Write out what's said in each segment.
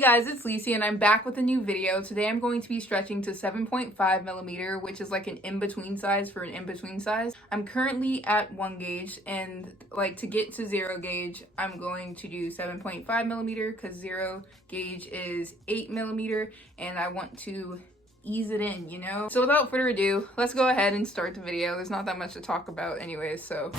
Hey guys, it's Lisi and I'm back with a new video. Today I'm going to be stretching to 7.5 millimeter, which is like an in-between size for an in-between size. I'm currently at 1 gauge and like to get to 0 gauge, I'm going to do 7.5 millimeter because 0 gauge is 8 millimeter and I want to ease it in, you know? So without further ado, let's go ahead and start the video. There's not that much to talk about anyways, so.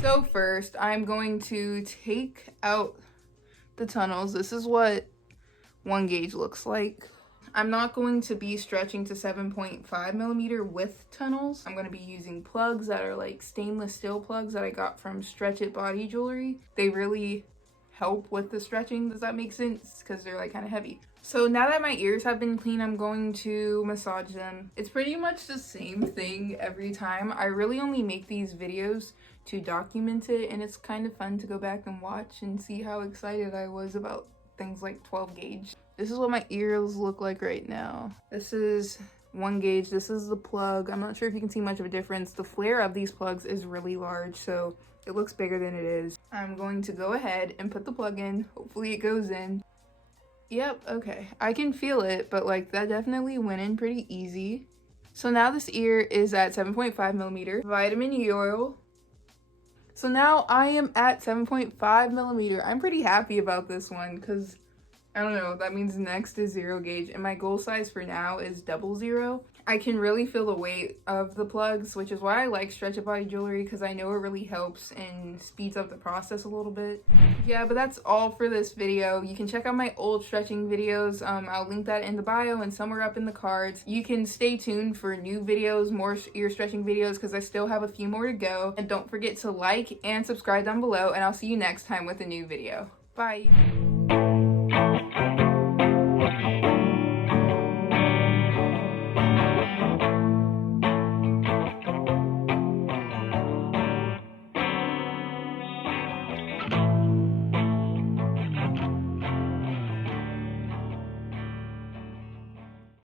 So first, I'm going to take out the tunnels. This is what 1 gauge looks like. I'm not going to be stretching to 7.5 millimeter with tunnels. I'm going to be using plugs that are like stainless steel plugs that I got from Stretch It Body Jewelry. They really help with the stretching. Does that make sense? Because they're like kind of heavy. So now that my ears have been clean, I'm going to massage them. It's pretty much the same thing every time. I really only make these videos to document it, and it's kind of fun to go back and watch and see how excited I was about things like 12 gauge. This is what my ears look like right now. This is 1 gauge. This is the plug. I'm not sure if you can see much of a difference. The flare of these plugs is really large, so it looks bigger than it is. I'm going to go ahead and put the plug in. Hopefully it goes in. Yep, okay. I can feel it, but like that definitely went in pretty easy. So now this ear is at 7.5 millimeter. Vitamin E oil. So now I am at 7.5 millimeter. I'm pretty happy about this one because I don't know, that means next is 0 gauge and my goal size for now is 00. I can really feel the weight of the plugs, which is why I like Stretch It Body Jewelry because I know it really helps and speeds up the process a little bit. Yeah, but that's all for this video. You can check out my old stretching videos. I'll link that in the bio and somewhere up in the cards. You can stay tuned for new videos, more ear stretching videos because I still have a few more to go. And don't forget to like and subscribe down below, and I'll see you next time with a new video. Bye.